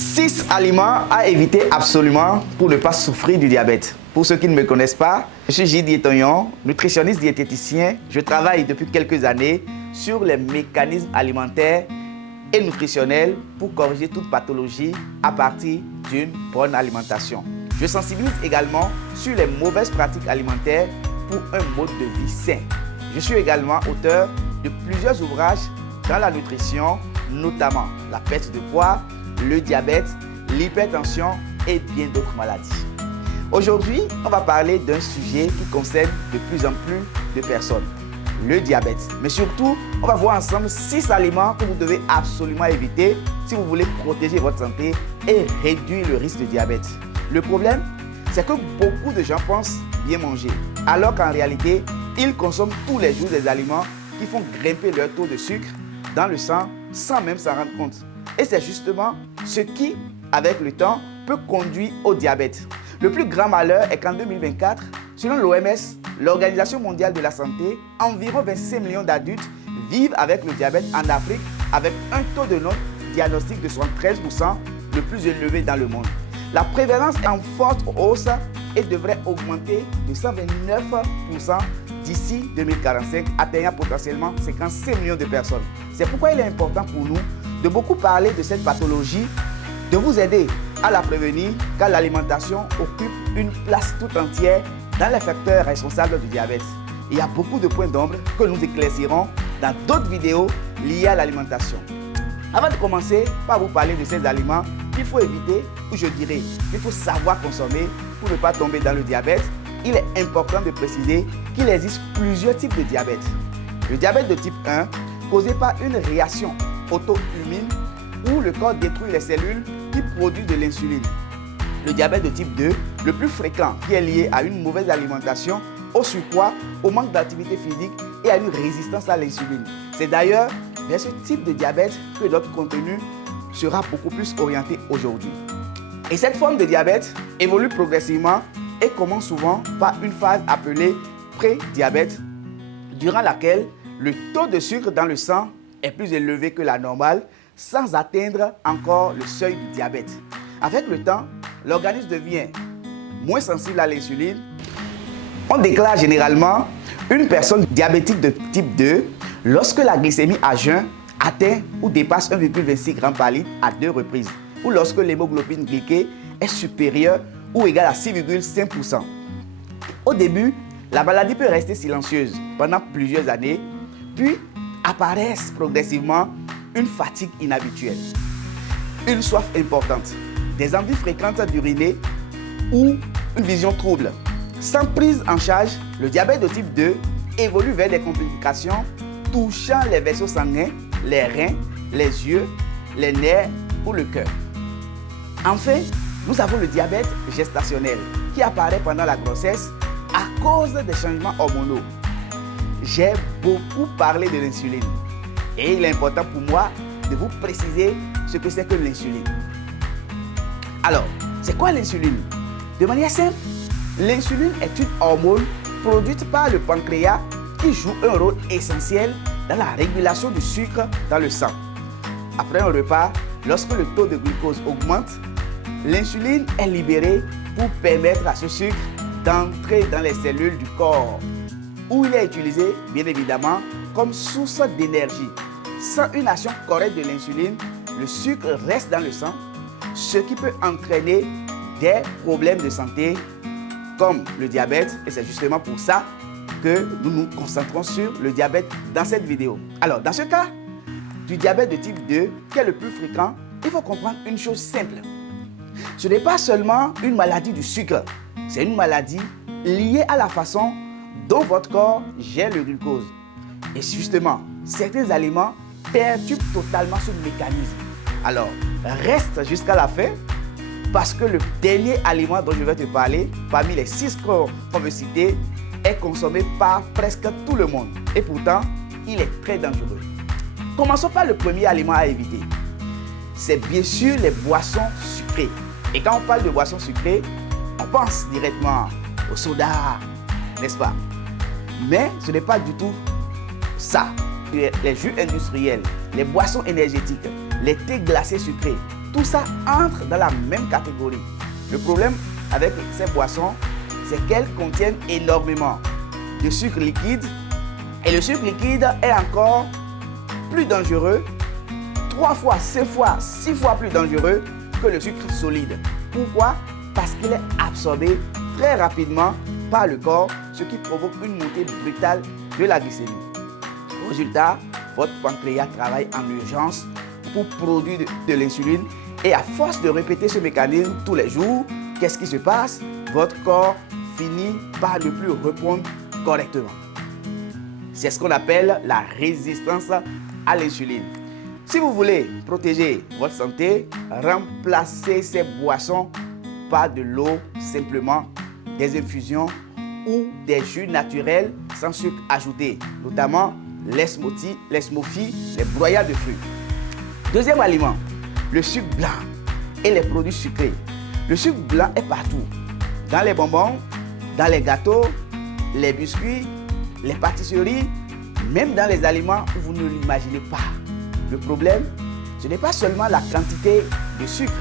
6 aliments à éviter absolument pour ne pas souffrir du diabète. Pour ceux qui ne me connaissent pas, je suis Gilles Diétonyon, nutritionniste diététicien. Je travaille depuis quelques années sur les mécanismes alimentaires et nutritionnels pour corriger toute pathologie à partir d'une bonne alimentation. Je sensibilise également sur les mauvaises pratiques alimentaires pour un mode de vie sain. Je suis également auteur de plusieurs ouvrages dans la nutrition, notamment la perte de poids, le diabète, l'hypertension et bien d'autres maladies. Aujourd'hui, on va parler d'un sujet qui concerne de plus en plus de personnes, le diabète. Mais surtout, on va voir ensemble 6 aliments que vous devez absolument éviter si vous voulez protéger votre santé et réduire le risque de diabète. Le problème, c'est que beaucoup de gens pensent bien manger, alors qu'en réalité, ils consomment tous les jours des aliments qui font grimper leur taux de sucre dans le sang sans même s'en rendre compte. Et c'est justement ce qui, avec le temps, peut conduire au diabète. Le plus grand malheur est qu'en 2024, selon l'OMS, l'Organisation mondiale de la santé, environ 25 millions d'adultes vivent avec le diabète en Afrique, avec un taux de non-diagnostic de 73%, le plus élevé dans le monde. La prévalence est en forte hausse et devrait augmenter de 129% d'ici 2045, atteignant potentiellement 55 millions de personnes. C'est pourquoi il est important pour nous de beaucoup parler de cette pathologie, de vous aider à la prévenir, car l'alimentation occupe une place tout entière dans les facteurs responsables du diabète. Il y a beaucoup de points d'ombre que nous éclaircirons dans d'autres vidéos liées à l'alimentation. Avant de commencer par vous parler de ces aliments qu'il faut éviter, ou je dirais qu'il faut savoir consommer pour ne pas tomber dans le diabète, il est important de préciser qu'il existe plusieurs types de diabète. Le diabète de type 1, causé par une réaction auto-immune où le corps détruit les cellules qui produisent de l'insuline. Le diabète de type 2, le plus fréquent, qui est lié à une mauvaise alimentation, au surpoids, au manque d'activité physique et à une résistance à l'insuline. C'est d'ailleurs vers ce type de diabète que notre contenu sera beaucoup plus orienté aujourd'hui. Et cette forme de diabète évolue progressivement et commence souvent par une phase appelée pré-diabète, durant laquelle le taux de sucre dans le sang est plus élevé que la normale, sans atteindre encore le seuil du diabète. Avec le temps, l'organisme devient moins sensible à l'insuline. On déclare généralement une personne diabétique de type 2 lorsque la glycémie à jeun atteint ou dépasse 1,26 g par litre à 2 reprises, ou lorsque l'hémoglobine glyquée est supérieure ou égale à 6,5%. Au début, la maladie peut rester silencieuse pendant plusieurs années, puis apparaissent progressivement une fatigue inhabituelle, une soif importante, des envies fréquentes d'uriner ou une vision trouble. Sans prise en charge, le diabète de type 2 évolue vers des complications touchant les vaisseaux sanguins, les reins, les yeux, les nerfs ou le cœur. Enfin, nous avons le diabète gestationnel qui apparaît pendant la grossesse à cause des changements hormonaux. J'ai beaucoup parlé de l'insuline et il est important pour moi de vous préciser ce que c'est que l'insuline. Alors, c'est quoi l'insuline? De manière simple, l'insuline est une hormone produite par le pancréas qui joue un rôle essentiel dans la régulation du sucre dans le sang. Après un repas, lorsque le taux de glucose augmente, l'insuline est libérée pour permettre à ce sucre d'entrer dans les cellules du corps, où il est utilisé, bien évidemment, comme source d'énergie. Sans une action correcte de l'insuline, le sucre reste dans le sang, ce qui peut entraîner des problèmes de santé comme le diabète. Et c'est justement pour ça que nous nous concentrons sur le diabète dans cette vidéo. Alors, dans ce cas du diabète de type 2, qui est le plus fréquent, il faut comprendre une chose simple. Ce n'est pas seulement une maladie du sucre, c'est une maladie liée à la façon dont votre corps gère le glucose. Et justement, certains aliments perturbent totalement ce mécanisme. Alors, reste jusqu'à la fin parce que le dernier aliment dont je vais te parler, parmi les 6 qu'on veut citer, est consommé par presque tout le monde. Et pourtant, il est très dangereux. Commençons par le premier aliment à éviter. C'est bien sûr les boissons sucrées. Et quand on parle de boissons sucrées, on pense directement au soda, n'est-ce pas? Mais ce n'est pas du tout ça. Les jus industriels, les boissons énergétiques, les thés glacés sucrés Tout ça entre dans la même catégorie. Le problème avec ces boissons, c'est qu'elles contiennent énormément de sucre liquide. Et le sucre liquide est encore plus dangereux, 3 fois, 5 fois, 6 fois plus dangereux que le sucre solide. Pourquoi? Parce qu'il est absorbé très rapidement par le corps, ce qui provoque une montée brutale de la glycémie. Résultat, votre pancréas travaille en urgence pour produire de l'insuline et à force de répéter ce mécanisme tous les jours, qu'est-ce qui se passe? Votre corps finit par ne plus répondre correctement. C'est ce qu'on appelle la résistance à l'insuline. Si vous voulez protéger votre santé, remplacez ces boissons par de l'eau simplement, des infusions ou des jus naturels sans sucre ajouté, notamment les smoothies, les broyades de fruits. Deuxième aliment, le sucre blanc et les produits sucrés. Le sucre blanc est partout, dans les bonbons, dans les gâteaux, les biscuits, les pâtisseries, même dans les aliments où vous ne l'imaginez pas. Le problème, ce n'est pas seulement la quantité de sucre,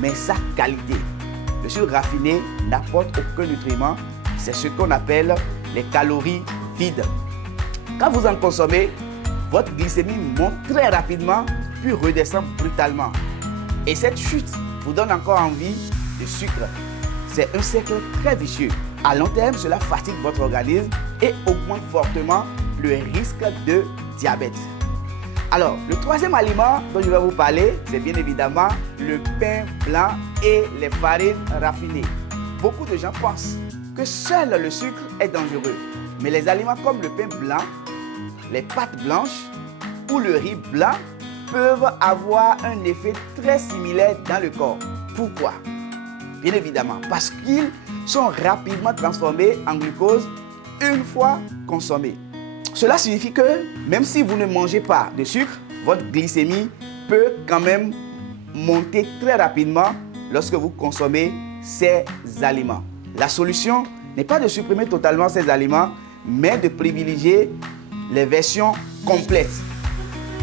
mais sa qualité. Le sucre raffiné n'apporte aucun nutriment, c'est ce qu'on appelle les calories vides. Quand vous en consommez, votre glycémie monte très rapidement, puis redescend brutalement. Et cette chute vous donne encore envie de sucre. C'est un cercle très vicieux. À long terme, cela fatigue votre organisme et augmente fortement le risque de diabète. Alors, le troisième aliment dont je vais vous parler, c'est bien évidemment le pain blanc et les farines raffinées. Beaucoup de gens pensent que seul le sucre est dangereux. Mais les aliments comme le pain blanc, les pâtes blanches ou le riz blanc peuvent avoir un effet très similaire dans le corps. Pourquoi? Bien évidemment, parce qu'ils sont rapidement transformés en glucose une fois consommés. Cela signifie que même si vous ne mangez pas de sucre, votre glycémie peut quand même monter très rapidement lorsque vous consommez ces aliments. La solution n'est pas de supprimer totalement ces aliments, mais de privilégier les versions complètes,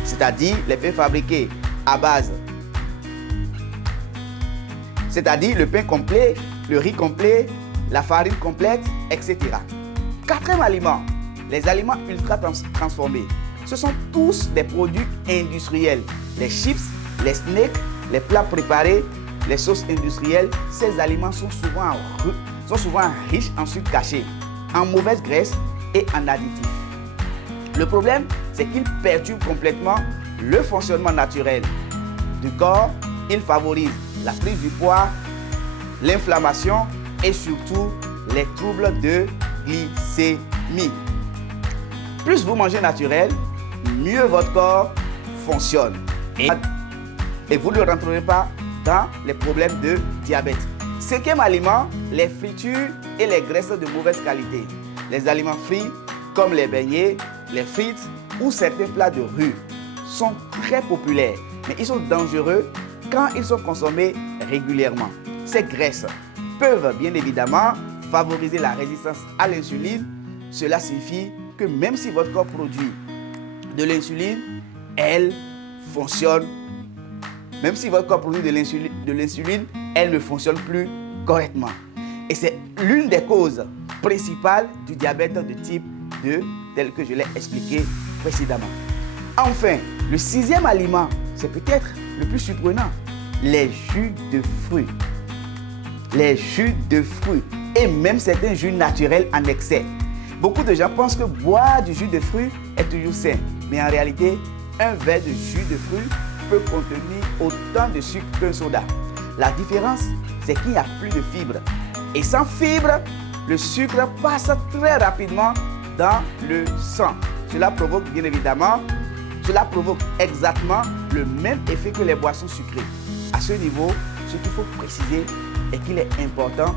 c'est-à-dire les pains fabriqués à base, c'est-à-dire le pain complet, le riz complet, la farine complète, etc. Quatrième aliment, les aliments ultra transformés. Ce sont tous des produits industriels. Les chips, les snacks, les plats préparés, les sauces industrielles, ces aliments sont souvent riches en sucre caché, en mauvaise graisse et en additifs. Le problème, c'est qu'ils perturbent complètement le fonctionnement naturel du corps. Ils favorisent la prise du poids, l'inflammation et surtout les troubles de glycémie. Plus vous mangez naturel, mieux votre corps fonctionne. Et vous ne rentrerez pas dans les problèmes de diabète. Cinquième aliment, les fritures et les graisses de mauvaise qualité. Les aliments frits comme les beignets, les frites ou certains plats de rue sont très populaires, mais ils sont dangereux quand ils sont consommés régulièrement. Ces graisses peuvent bien évidemment favoriser la résistance à l'insuline. Cela signifie que même si votre corps produit de l'insuline, elle fonctionne. Même si votre corps produit de l'insuline, elle ne fonctionne plus correctement. Et c'est l'une des causes principales du diabète de type 2, tel que je l'ai expliqué précédemment. Enfin, le sixième aliment, c'est peut-être le plus surprenant, les jus de fruits. Les jus de fruits et même certains jus naturels en excès. Beaucoup de gens pensent que boire du jus de fruits est toujours sain, mais en réalité, un verre de jus de fruits peut contenir autant de sucre qu'un soda. La différence, c'est qu'il n'y a plus de fibres. Et sans fibres, le sucre passe très rapidement dans le sang. Cela provoque exactement le même effet que les boissons sucrées. À ce niveau, ce qu'il faut préciser est qu'il est important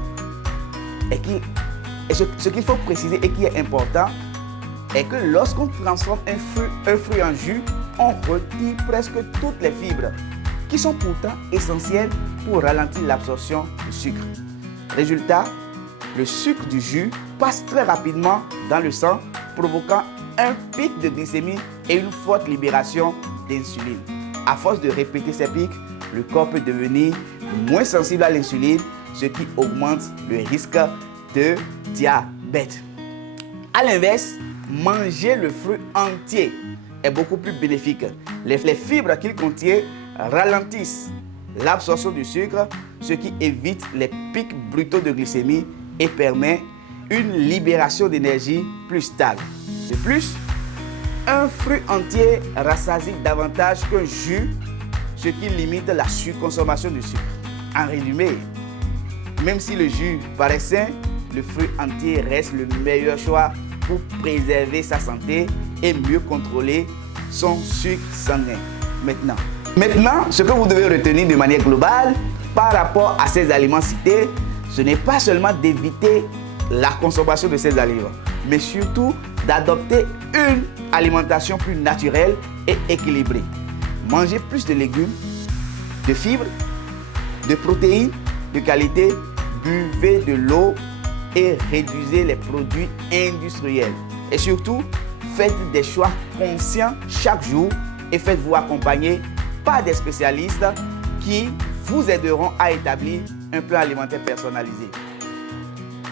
est que lorsqu'on transforme un fruit en jus, on retire presque toutes les fibres qui sont pourtant essentielles pour ralentir l'absorption du sucre. Résultat, le sucre du jus passe très rapidement dans le sang, provoquant un pic de glycémie et une forte libération d'insuline. À force de répéter ces pics, le corps peut devenir moins sensible à l'insuline, ce qui augmente le risque de diabète. A l'inverse, manger le fruit entier est beaucoup plus bénéfique. Les fibres qu'il contient ralentissent l'absorption du sucre, ce qui évite les pics brutaux de glycémie et permet une libération d'énergie plus stable. De plus, un fruit entier rassasie davantage qu'un jus, ce qui limite la surconsommation de sucre. En résumé, même si le jus paraît sain, le fruit entier reste le meilleur choix pour préserver sa santé et mieux contrôler son sucre sanguin. Maintenant, ce que vous devez retenir de manière globale par rapport à ces aliments cités, ce n'est pas seulement d'éviter la consommation de ces aliments, mais surtout d'adopter une alimentation plus naturelle et équilibrée. Mangez plus de légumes, de fibres, de protéines de qualité, buvez de l'eau et réduisez les produits industriels. Et surtout, faites des choix conscients chaque jour et faites-vous accompagner par des spécialistes qui vous aideront à établir un plan alimentaire personnalisé.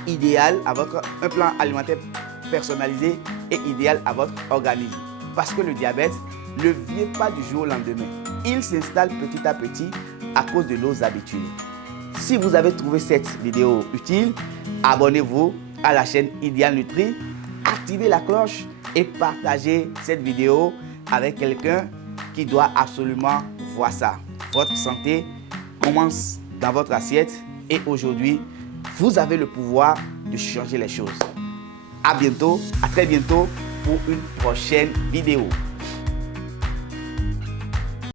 Un plan alimentaire personnalisé et idéal à votre organisme. Parce que le diabète ne vient pas du jour au lendemain. Il s'installe petit à petit à cause de nos habitudes. Si vous avez trouvé cette vidéo utile, abonnez-vous à la chaîne Ideal Nutri, activez la cloche et partagez cette vidéo avec quelqu'un qui doit absolument voir ça. Votre santé commence dans votre assiette et aujourd'hui, vous avez le pouvoir de changer les choses. À bientôt, à très bientôt pour une prochaine vidéo.